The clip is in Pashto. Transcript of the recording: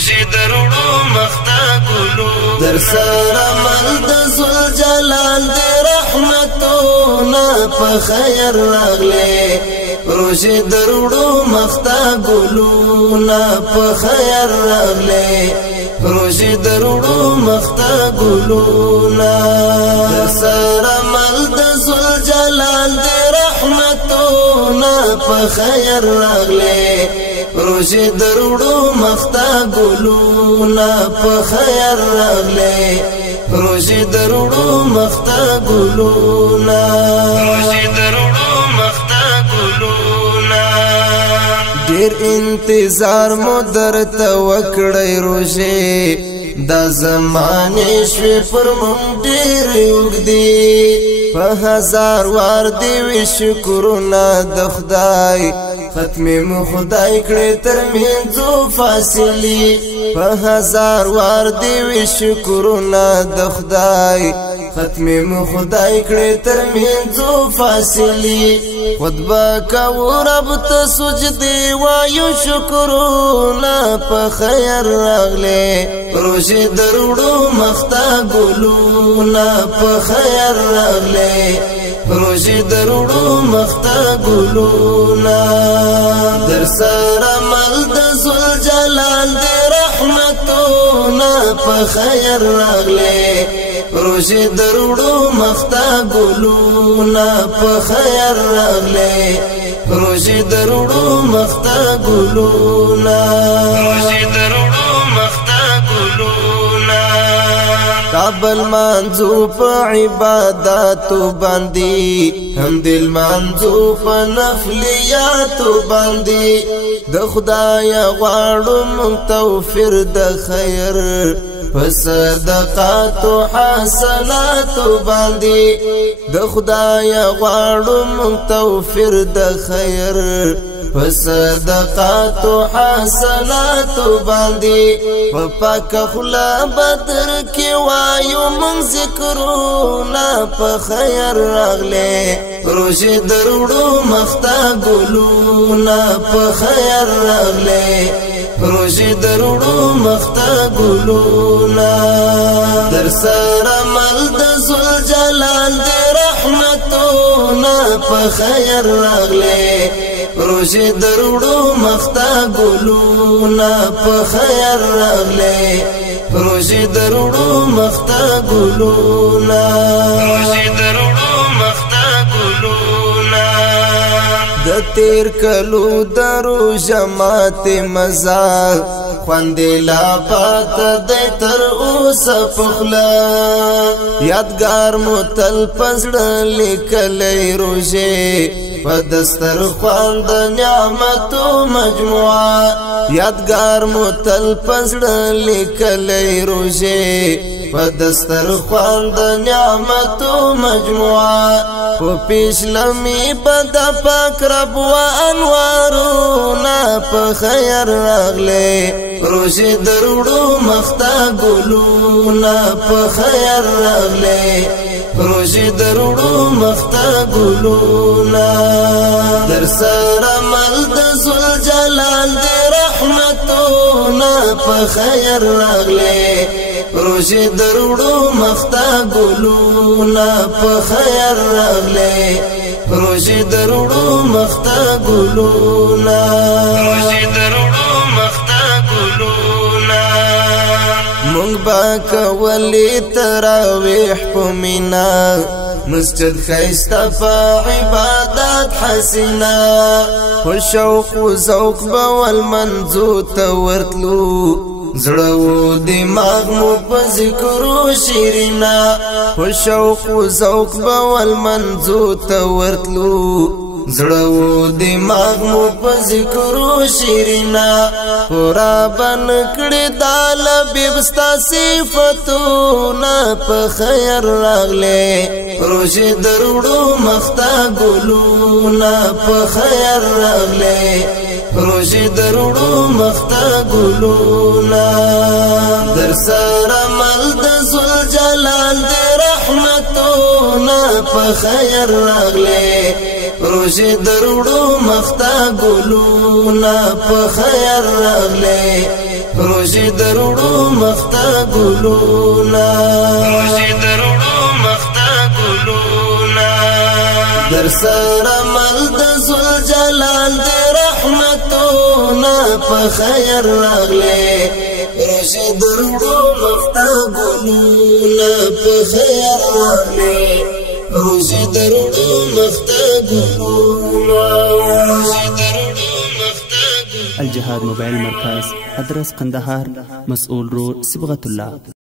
روزي درودو مختا ګلو در سره مل د زل جلال دی رحمتونه په خیر راغله روزي درودو مختا ګلونه په خیر راغله روزي درودو مختا ګلونه در سره مل د زل جلال دی رحمتونه په خیر راغله روزي درودو مختا ګلونه په خیر راغله روزي درودو مختا ګلونه روزي درودو مختا ګلونه ډیر انتظار مو درته وکړی روزي دا زمانه شوي پر مونږ ډیر وګدي په هزار وار دی وی شکرونه د خدای ختم مو خدای کړه تر منځو فاصله په هزار وار دی وی شکرونه د خدای ختم مو خدای کړه تر منځو فاصله خطبه کو رب ته سجدي وایو شکرونه په خیر راغله روزي درودو مختا ګلونه په خیر راغله روزي درودو مختا ګلونه در سره مل د زل جلال دی رحمتونه په خیر راغله روزي درودو مختا ګلونه په خیر راغله روزي درودو مختا ګلونه روزي درودو مختا ګلونه قبل منځو په عبادتو باندې هم دل منځو په نفلیاتو باندې د خدای غواړو مونږ توفیر د خیر فصدقات و حسنات باندې د خدای غواړو مونږ توفیر د خیر فصدقات و حسنات باندې په پاک خلا بدر کې وایو مونږ ذکرونه په خیر راغله روزي درودو مختا ګلونه په خیر راغله روزي درودو مختا ګلونه در سره مل د زل جلال دی رحمتونه په خیر راغله روزي درودو مختا ګلونه په خیر راغله روزي درودو مختا ګلونه روزي درودو مختا ګلونه د تیر کلو درو جماعت مزا خوندې لا پات د تر اوس پخلا یادګار مو تل پزړه لیکلې روزه پدستر خواند نعمتو مجموعه یادګار مو تل پزړه لیکلې روزه پدستر خواند نعمتو مجموعه په پیش لمی بد پاک رب و انوارونه په خیر راغله روزي درودو مختا ګلونه په خیر راغله روزي درودو مختا ګلونه در سره مل د زل جلال دی رحمتونه په خیر راغله روزي درودو مختا ګلونه په خیر راغله روزي درودو مختا ګلونه روزي درودو مختا ګلونه مونږ با کولی تراویح په مینا مسجد خیسته په عبادت حسینا خو شوق و ذوق به والمنځو ته ورتلو زړه و دماغ مو په ذکرو شیرینا خو شوق و ذوق به والمنځو ته ورتلو زړه و دماغ مو په ذکرو شیرینا پورا بن کړي دال بيبستا صفاتونه په خیر راغله روزي درودو مختا ګلونه په خیر راغله روزي درودو مختا ګلونه در سره مل د زل جلال دی رحمتونه په خیر راغله روزي درودو مختا ګلونه په خیر راغله روزي درړو مخته ګلونا روزي درړو مخته ګلونا در سره مل د ذل جلال دی رحمتونه په خیر راغله روزي درړو مخته ګلونا په خیر راغله روزي درړو مخته ګلونا روزي درړو مخته الجهاد موبایل مرکز ادرس قندهار مسؤول رو صبغة الله